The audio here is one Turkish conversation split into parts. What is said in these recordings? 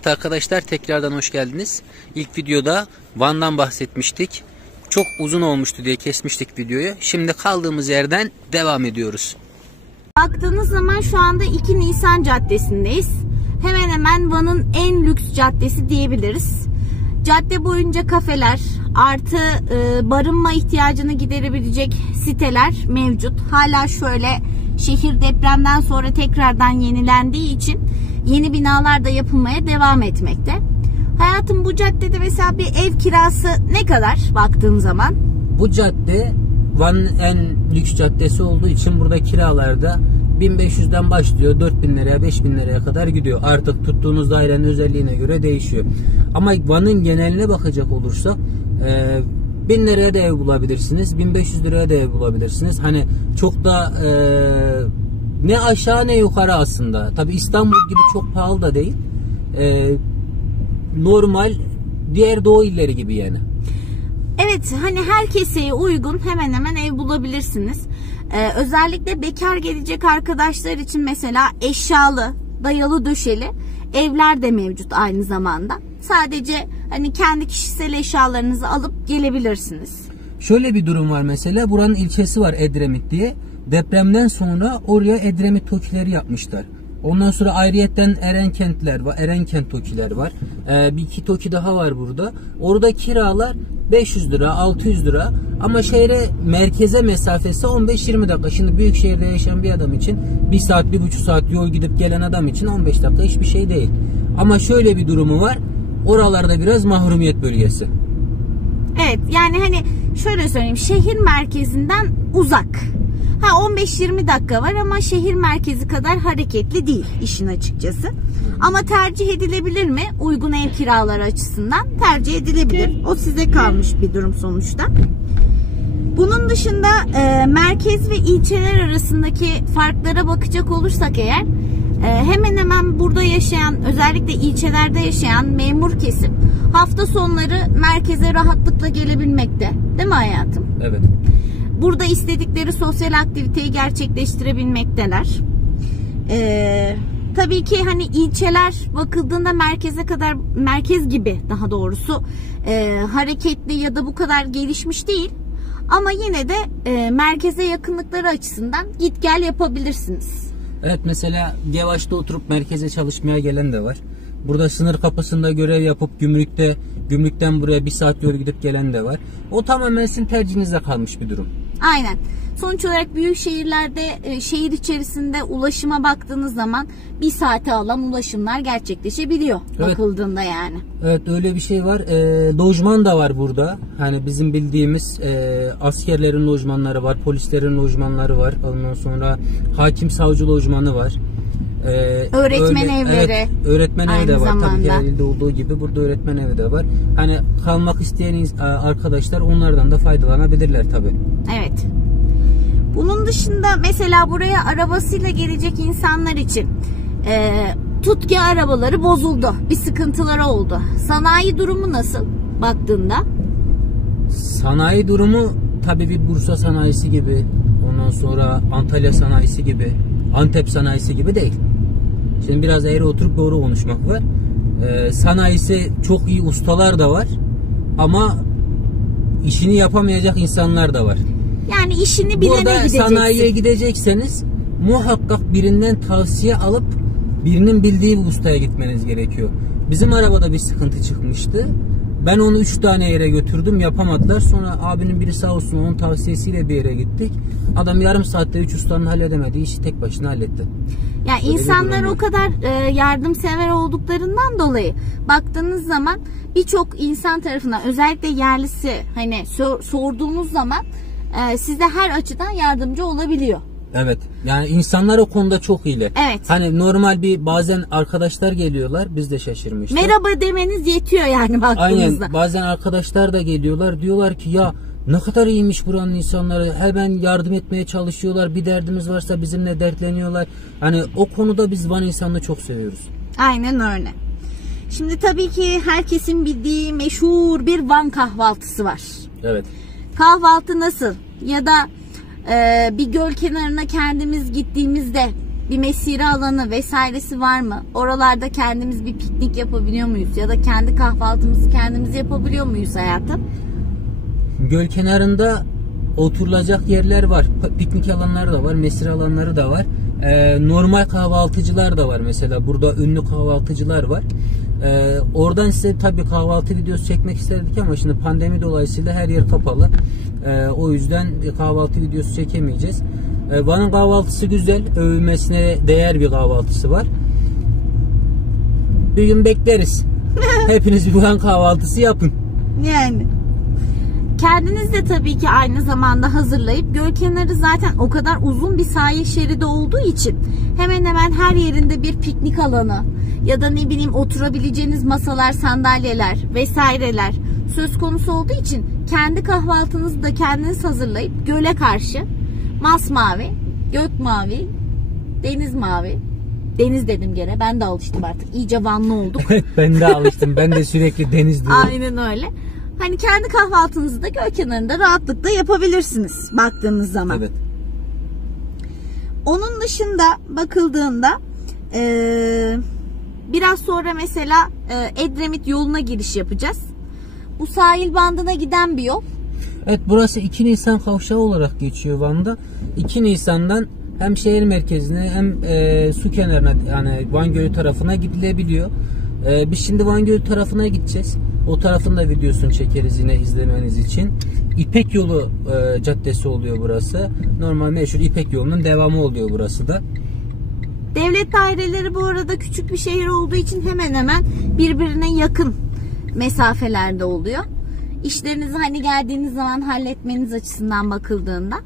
Evet arkadaşlar, tekrardan hoş geldiniz. İlk videoda Van'dan bahsetmiştik. Çok uzun olmuştu diye kesmiştik videoyu. Şimdi kaldığımız yerden devam ediyoruz. Baktığınız zaman şu anda 2 Nisan Caddesi'ndeyiz. Hemen hemen Van'ın en lüks caddesi diyebiliriz. Cadde boyunca kafeler artı barınma ihtiyacını giderebilecek siteler mevcut. Hala şöyle şehir depremden sonra tekrardan yenilendiği için yeni binalar da yapılmaya devam etmekte. Hayatım, bu caddede mesela bir ev kirası ne kadar baktığın zaman? Bu cadde Van'ın en lüks caddesi olduğu için burada kiralarda 1500'den başlıyor, 4000 liraya 5000 liraya kadar gidiyor. Artık tuttuğunuz dairenin özelliğine göre değişiyor. Ama Van'ın geneline bakacak olursak 1000 liraya da ev bulabilirsiniz, 1500 liraya da ev bulabilirsiniz. Hani çok da ne aşağı ne yukarı aslında. Tabi İstanbul gibi çok pahalı da değil. Normal diğer doğu illeri gibi yani. Evet, hani her keseye uygun hemen hemen ev bulabilirsiniz. Özellikle bekar gelecek arkadaşlar için mesela eşyalı, dayalı döşeli evler de mevcut aynı zamanda. Sadece hani kendi kişisel eşyalarınızı alıp gelebilirsiniz. Şöyle bir durum var mesela, buranın ilçesi var Edremit diye. Depremden sonra oraya Edremit TOKİ'leri yapmışlar. Ondan sonra ayrıyetten Erenkentler var, Erenkent TOKİ'ler var. Bir iki TOKİ daha var burada. Orada kiralar 500 lira, 600 lira. Ama şehre, merkeze mesafesi 15-20 dakika. Şimdi büyük şehirde yaşayan bir adam için 1 saat, 1,5 saat yol gidip gelen adam için 15 dakika hiçbir şey değil. Ama şöyle bir durumu var. Oralarda biraz mahrumiyet bölgesi. Evet, yani hani şöyle söyleyeyim, şehir merkezinden uzak. 15-20 dakika var ama şehir merkezi kadar hareketli değil işin açıkçası. Ama tercih edilebilir mi? Uygun ev kiraları açısından tercih edilebilir. O size kalmış bir durum sonuçta. Bunun dışında merkez ve ilçeler arasındaki farklara bakacak olursak eğer, hemen hemen burada yaşayan, özellikle ilçelerde yaşayan memur kesim hafta sonları merkeze rahatlıkla gelebilmekte. Değil mi hayatım? Evet. Burada istedikleri sosyal aktiviteyi gerçekleştirebilmekteler. Tabii ki hani ilçeler bakıldığında merkeze kadar, merkez gibi daha doğrusu hareketli ya da bu kadar gelişmiş değil. Ama yine de merkeze yakınlıkları açısından git gel yapabilirsiniz. Evet, mesela Gevaş'ta oturup merkeze çalışmaya gelen de var. Burada sınır kapısında görev yapıp gümrükten buraya 1 saat yol gidip gelen de var. O tamamen sizin tercihinize kalmış bir durum. Aynen. Sonuç olarak büyük şehirlerde, şehir içerisinde ulaşıma baktığınız zaman 1 saate alan ulaşımlar gerçekleşebiliyor. Evet. Bakıldığında yani. Evet, öyle bir şey var. Lojman da var burada. Hani bizim bildiğimiz askerlerin lojmanları var, polislerin lojmanları var. Ondan sonra hakim savcı lojmanı var. Öğretmen evleri. Evet, öğretmen evi de var. Tabii ki her ilde olduğu gibi burada öğretmen evi de var. Hani kalmak isteyen arkadaşlar onlardan da faydalanabilirler tabii. Evet. Bunun dışında mesela buraya arabasıyla gelecek insanlar için tutki arabaları bozuldu. Bir sıkıntıları oldu. Sanayi durumu nasıl baktığında? Sanayi durumu tabii bir Bursa sanayisi gibi, ondan sonra Antalya sanayisi gibi, Antep sanayisi gibi değil. Şimdi biraz eğri oturup doğru konuşmak var. Sanayisi çok iyi ustalar da var. Ama işini yapamayacak insanlar da var. Yani işini bilene gideceksin. Burada sanayiye gidecekseniz muhakkak birinden tavsiye alıp birinin bildiği bir ustaya gitmeniz gerekiyor. Bizim arabada bir sıkıntı çıkmıştı. Ben onu 3 tane yere götürdüm, yapamadılar. Sonra abinin biri sağ olsun, onun tavsiyesiyle bir yere gittik. Adam yarım saatte 3 ustanın halledemediği işi tek başına halletti. Ya yani insanlar o kadar yardımsever olduklarından dolayı baktığınız zaman birçok insan tarafından, özellikle yerlisi, hani sorduğunuz zaman size her açıdan yardımcı olabiliyor. Evet. Yani insanlar o konuda çok iyi. Evet. Hani normal bazen arkadaşlar geliyorlar, biz de şaşırmıştık. Merhaba demeniz yetiyor yani baktığınızda. Aynen. Bazen arkadaşlar da geliyorlar, diyorlar ki ya ne kadar iyiymiş buranın insanları. Hemen yardım etmeye çalışıyorlar. Bir derdimiz varsa bizimle dertleniyorlar. Hani o konuda biz Van insanını çok seviyoruz. Aynen öyle. Şimdi tabii ki herkesin bildiği meşhur bir Van kahvaltısı var. Evet. Kahvaltı nasıl? Ya da bir göl kenarına kendimiz gittiğimizde bir mesire alanı vesairesi var mı? Oralarda kendimiz bir piknik yapabiliyor muyuz? Ya da kendi kahvaltımızı kendimiz yapabiliyor muyuz hayatım? Göl kenarında oturulacak yerler var. Piknik alanları da var. Mesire alanları da var. Normal kahvaltıcılar da var mesela. Burada ünlü kahvaltıcılar var. Oradan size tabii kahvaltı videosu çekmek isterdik ama şimdi pandemi dolayısıyla her yer kapalı. O yüzden kahvaltı videosu çekemeyeceğiz. Van'ın kahvaltısı güzel. Övülmesine değer bir kahvaltısı var. Bir gün bekleriz. Hepiniz bir Van kahvaltısı yapın. Yani kendiniz de tabii ki aynı zamanda hazırlayıp, göl kenarı zaten o kadar uzun bir sahil şeridi olduğu için hemen hemen her yerinde bir piknik alanı ya da ne bileyim oturabileceğiniz masalar, sandalyeler vesaireler söz konusu olduğu için kendi kahvaltınızı da kendiniz hazırlayıp göle karşı masmavi, gök mavi, deniz mavi, deniz dedim gene, ben de alıştım artık, iyice Vanlı olduk. Ben de alıştım, ben de sürekli deniz diyorum. Aynen öyle. Hani kendi kahvaltınızı da göl kenarında rahatlıkla yapabilirsiniz baktığınız zaman. Evet. Onun dışında bakıldığında biraz sonra mesela Edremit yoluna giriş yapacağız. Bu sahil bandına giden bir yol. Evet, burası 2 Nisan kavşağı olarak geçiyor Van'da. 2 Nisan'dan hem şehir merkezine hem su kenarına, yani Van Gölü tarafına gidilebiliyor. Biz şimdi Van Gölü tarafına gideceğiz. O tarafın da videosunu çekeriz yine izlemeniz için. İpek Yolu caddesi oluyor burası. Normal meşhur İpek Yolu'nun devamı oluyor burası da. Devlet daireleri bu arada küçük bir şehir olduğu için hemen hemen birbirine yakın mesafelerde oluyor. İşlerinizi hani geldiğiniz zaman halletmeniz açısından bakıldığında.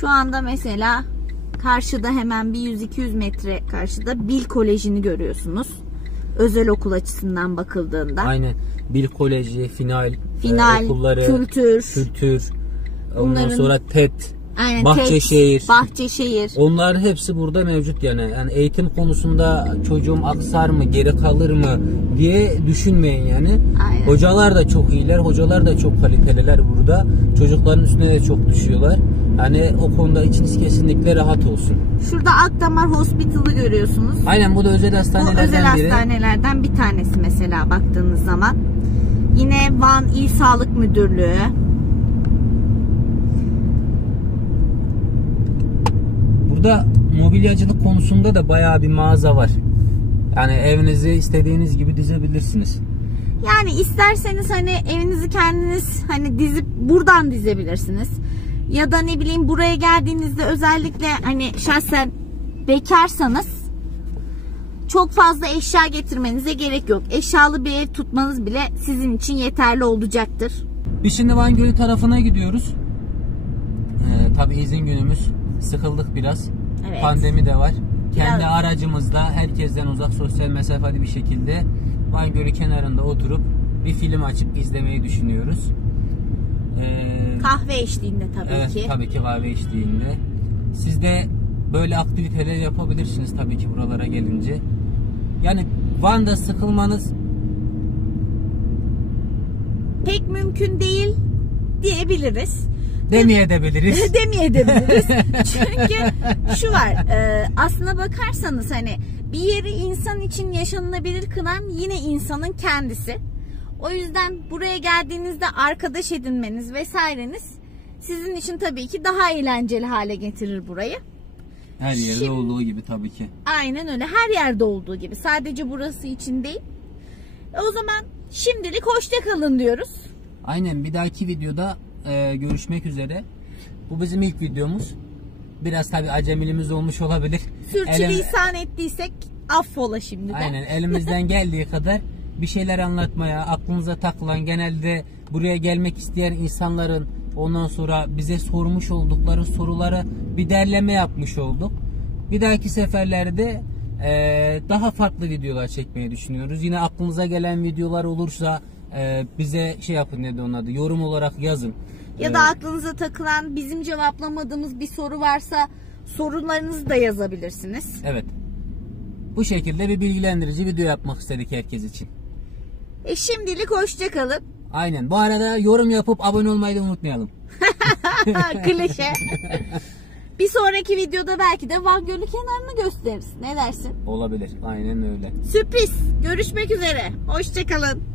Şu anda mesela karşıda hemen bir 100-200 metre karşıda Bil Koleji'ni görüyorsunuz. Özel okul açısından bakıldığında. Aynen. Bil Koleji, final okulları, kültür. Ondan sonra TED, aynen, Bahçeşehir. Bahçeşehir. Onların hepsi burada mevcut yani. Yani eğitim konusunda çocuğum aksar mı, geri kalır mı diye düşünmeyin yani. Aynen. Hocalar da çok iyiler, hocalar da çok kaliteliler burada. Çocukların üstüne de çok düşüyorlar. Yani o konuda içiniz kesinlikle rahat olsun. Şurada Akdamar Hospital'ı görüyorsunuz. Aynen, bu da özel hastanelerden biri. Bu özel hastanelerden bir tanesi mesela baktığınız zaman. Yine Van İl Sağlık Müdürlüğü. Burada mobilyacılık konusunda da bayağı bir mağaza var. Yani evinizi istediğiniz gibi dizebilirsiniz. Yani isterseniz hani evinizi kendiniz hani dizip buradan dizebilirsiniz. Ya da ne bileyim buraya geldiğinizde özellikle hani şahsen bekarsanız çok fazla eşya getirmenize gerek yok. Eşyalı bir ev tutmanız bile sizin için yeterli olacaktır. Biz şimdi Van Gölü tarafına gidiyoruz. Tabii izin günümüz. Sıkıldık biraz. Evet. Pandemi de var. Kendi Biraz. aracımızda herkesten uzak, sosyal mesafeli bir şekilde Van Gölü kenarında oturup bir film açıp izlemeyi düşünüyoruz. Kahve eşliğinde tabii evet, ki. Tabii ki kahve eşliğinde. Siz de böyle aktiviteler yapabilirsiniz tabii ki buralara gelince. Yani Van'da sıkılmanız pek mümkün değil diyebiliriz. Demeyebiliriz. Demeyebiliriz. Çünkü şu var. Aslına bakarsanız hani bir yeri insan için yaşanılabilir kılan yine insanın kendisi. O yüzden buraya geldiğinizde arkadaş edinmeniz vesaireniz sizin için tabii ki daha eğlenceli hale getirir burayı. Her yerde olduğu gibi tabii ki. Aynen öyle. Her yerde olduğu gibi. Sadece burası için değil. O zaman şimdilik hoşça kalın diyoruz. Aynen, bir dahaki videoda görüşmek üzere. Bu bizim ilk videomuz. Biraz tabii acemiliğimiz olmuş olabilir. Sürçülisan ettiysek affola şimdiden. Aynen, elimizden geldiği kadar bir şeyler anlatmaya, aklınıza takılan, genelde buraya gelmek isteyen insanların ondan sonra bize sormuş oldukları soruları bir derleme yapmış olduk. Bir dahaki seferlerde daha farklı videolar çekmeyi düşünüyoruz. Yine aklınıza gelen videolar olursa bize şey yapın, ne de onun adı, yorum olarak yazın. Ya da aklınıza takılan, bizim cevaplamadığımız bir soru varsa sorularınızı da yazabilirsiniz. Evet. Bu şekilde bir bilgilendirici video yapmak istedik herkes için. Şimdilik hoşça kalın. Aynen. Bu arada yorum yapıp abone olmayı da unutmayalım. Klişe. Bir sonraki videoda belki de Van Gölü kenarını gösteririz. Ne dersin? Olabilir. Aynen öyle. Sürpriz. Görüşmek üzere. Hoşça kalın.